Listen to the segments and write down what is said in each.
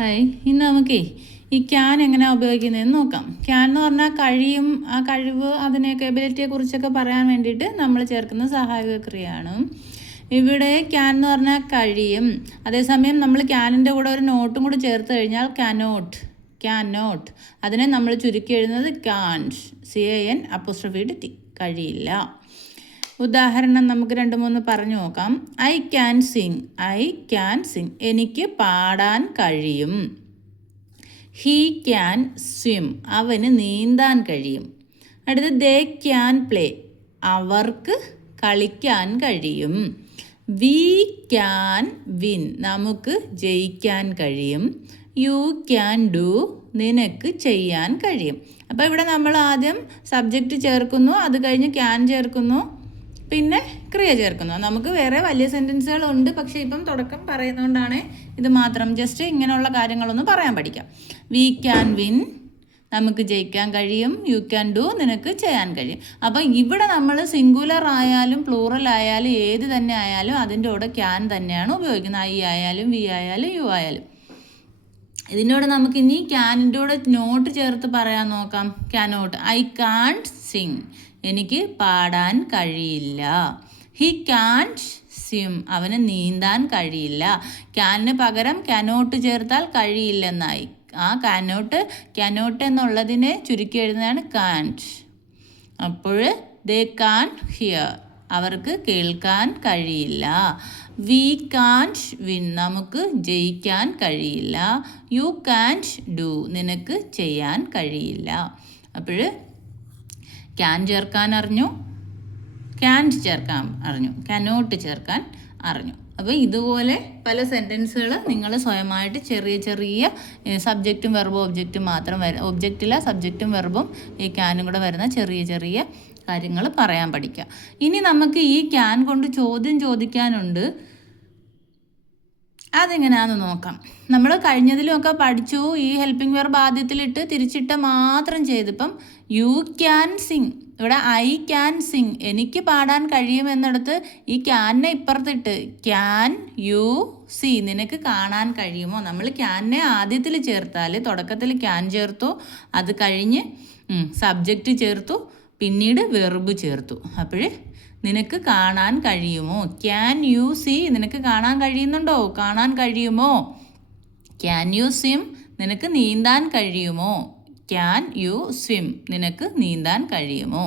Hi, ഇന്ന് നമുക്കേ ഈ ക്യാൻ എങ്ങനെയാണ് ഉപയോഗിക്കുന്നതെന്ന് നോക്കാം. ക്യാൻ എന്ന് പറഞ്ഞാൽ കഴിയും, ആ കഴിവ്, അതിനെയൊക്കെ എബിലിറ്റിയെക്കുറിച്ചൊക്കെ പറയാൻ വേണ്ടിയിട്ട് നമ്മൾ ചേർക്കുന്ന സഹായക ക്രിയയാണ്. ഇവിടെ ക്യാൻ എന്ന് പറഞ്ഞാൽ കഴിയും. അതേസമയം നമ്മൾ ക്യാനിൻ്റെ കൂടെ ഒരു നോട്ടും കൂടി ചേർത്ത് കഴിഞ്ഞാൽ ക്യാനോട്ട്. അതിനെ നമ്മൾ ചുരുക്കി എഴുതുന്നത് കാൻറ്റ്, CAN''T, കഴിയില്ല. ഉദാഹരണം നമുക്ക് 2-3 പറഞ്ഞു നോക്കാം. ഐ ക്യാൻ സിങ്, എനിക്ക് പാടാൻ കഴിയും. ഹീ ക്യാൻ സ്വിം, അവന് നീന്താൻ കഴിയും. അടുത്ത് ദേ ക്യാൻ പ്ലേ, അവർക്ക് കളിക്കാൻ കഴിയും. വി ക്യാൻ വിൻ, നമുക്ക് ജയിക്കാൻ കഴിയും. യു ക്യാൻ ഡു, നിനക്ക് ചെയ്യാൻ കഴിയും. അപ്പോൾ ഇവിടെ നമ്മൾ ആദ്യം സബ്ജക്റ്റ് ചേർക്കുന്നു, അത് കഴിഞ്ഞ് ക്യാൻ ചേർക്കുന്നു, പിന്നെ ക്രിയ ചേർക്കുന്നു. നമുക്ക് വേറെ വലിയ സെൻറ്റൻസുകളുണ്ട്, പക്ഷേ ഇപ്പം തുടക്കം പറയുന്നതുകൊണ്ടാണ് ഇത് മാത്രം. ജസ്റ്റ് ഇങ്ങനെയുള്ള കാര്യങ്ങളൊന്ന് പറയാൻ പഠിക്കാം. വി ക്യാൻ വിൻ, നമുക്ക് ജയിക്കാൻ കഴിയും. യു ക്യാൻ ഡു, നിനക്ക് ചെയ്യാൻ കഴിയും. അപ്പം ഇവിടെ നമ്മൾ സിംഗുലർ ആയാലും പ്ലൂറൽ ആയാലും ഏത് തന്നെ ആയാലും അതിൻ്റെ കൂടെ ക്യാൻ തന്നെയാണ് ഉപയോഗിക്കുന്നത്. ഐ ആയാലും വി ആയാലും യു ആയാലും. ഇതിൻ്റെ കൂടെ നമുക്കിനി ക്യാനിൻ്റെ കൂടെ നോട്ട് ചേർത്ത് പറയാൻ നോക്കാം. ക്യാനോട്ട്. ഐ കാൺട്ട് സിങ്, എനിക്ക് പാടാൻ കഴിയില്ല. ഹി കാൺട്ട് സ്വിം, അവന് നീന്താൻ കഴിയില്ല. ക്യാനിന് പകരം ക്യാനോട്ട് ചേർത്താൽ കഴിയില്ലെന്നായി. ആ ക്യാനോട്ട് എന്നുള്ളതിനെ ചുരുക്കി എഴുതുന്നതാണ് കാൺട്ട്. അപ്പോൾ ദേ കാൺ ഹിയർ, അവർക്ക് കേൾക്കാൻ കഴിയില്ല. വി കാൺട്ട് വിൻ, നമുക്ക് ജയിക്കാൻ കഴിയില്ല. യു കാൺട്ട് ഡു, നിനക്ക് ചെയ്യാൻ കഴിയില്ല. അപ്പോൾ ക്യാൻ ചേർക്കാൻ അറിഞ്ഞു, ക്യാൻറ്റ് ചേർക്കാൻ അറിഞ്ഞു, ക്യാനോട്ട് ചേർക്കാൻ അറിഞ്ഞു. അപ്പോൾ ഇതുപോലെ പല സെൻറ്റൻസുകൾ നിങ്ങൾ സ്വയമായിട്ട് ചെറിയ ചെറിയ സബ്ജക്റ്റും വെർബും ഒബ്ജക്റ്റും മാത്രം ഒബ്ജക്റ്റിലെ സബ്ജക്റ്റും വെർബും ഈ ക്യാനും കൂടെ വരുന്ന ചെറിയ ചെറിയ കാര്യങ്ങൾ പറയാൻ പഠിക്കുക. ഇനി നമുക്ക് ഈ ക്യാൻ കൊണ്ട് ചോദ്യം ചോദിക്കാനുണ്ട്. അതെങ്ങനെയാണെന്ന് നോക്കാം. നമ്മൾ കഴിഞ്ഞതിലുമൊക്കെ പഠിച്ചു. ഈ ഹെൽപ്പിംഗ് വെർബ് ആദ്യത്തിലിട്ട് തിരിച്ചിട്ട് മാത്രം ചെയ്തിപ്പം യു ക്യാൻ സിങ്, ഇവിടെ ഐ ക്യാൻ സിങ്, എനിക്ക് പാടാൻ കഴിയുമെന്നിടത്ത് ഈ ക്യാനെ ഇപ്പുറത്തിട്ട് ക്യാൻ യു സി, നിനക്ക് കാണാൻ കഴിയുമോ. നമ്മൾ ക്യാനെ ആദ്യത്തിൽ ചേർത്താൽ തുടക്കത്തിൽ ക്യാൻ ചേർത്തു, അത് കഴിഞ്ഞ് സബ്ജക്റ്റ് ചേർത്തു, പിന്നീട് വെർബ് ചേർത്തു. അപ്പോൾ നിനക്ക് കാണാൻ കഴിയുമോ. ക്യാൻ യു സി, നിനക്ക് കാണാൻ കഴിയുന്നുണ്ടോ, കാണാൻ കഴിയുമോ. ക്യാൻ യു സ്വിം, നിനക്ക് നീന്താൻ കഴിയുമോ. ക്യാൻ യു സ്വിം, നിനക്ക് നീന്താൻ കഴിയുമോ.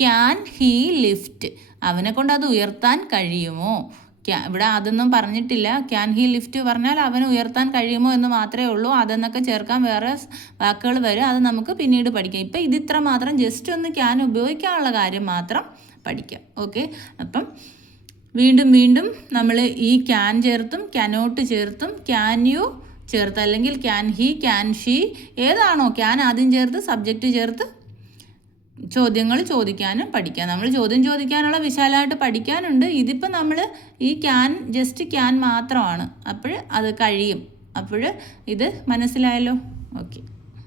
ക്യാൻ ഹീ ലിഫ്റ്റ്, അവനെ കൊണ്ട് അത് ഉയർത്താൻ കഴിയുമോ. ഇവിടെ അതൊന്നും പറഞ്ഞിട്ടില്ല. ക്യാൻ ഹീ ലിഫ്റ്റ് പറഞ്ഞാൽ അവന് ഉയർത്താൻ കഴിയുമോ എന്ന് മാത്രമേ ഉള്ളൂ. അതെന്നൊക്കെ ചേർക്കാൻ വേറെ വാക്കുകൾ വരും, അത് നമുക്ക് പിന്നീട് പഠിക്കാം. ഇപ്പം ഇതിത്ര മാത്രം ജസ്റ്റ് ഒന്ന് ക്യാൻ ഉപയോഗിക്കാനുള്ള കാര്യം മാത്രം പഠിക്കാം. ഓക്കെ, അപ്പം വീണ്ടും നമ്മൾ ഈ ക്യാൻ ചേർത്തും ക്യാനോട്ട് ചേർത്തും ക്യാൻ യു ചേർത്ത്, അല്ലെങ്കിൽ ക്യാൻ ഹി, ക്യാൻ ഷീ, ഏതാണോ ക്യാൻ ആദ്യം ചേർത്ത് സബ്ജക്റ്റ് ചേർത്ത് ചോദ്യങ്ങൾ ചോദിക്കാനും പഠിക്കാം. നമ്മൾ ചോദ്യം ചോദിക്കാനുള്ള വിശാലമായിട്ട് പഠിക്കാനുണ്ട്. ഇതിപ്പോൾ നമ്മൾ ഈ ക്യാൻ ജസ്റ്റ് ക്യാൻ മാത്രമാണ്. അപ്പോൾ അത് കഴിയും. അപ്പോൾ ഇത് മനസ്സിലായല്ലോ. ഓക്കെ.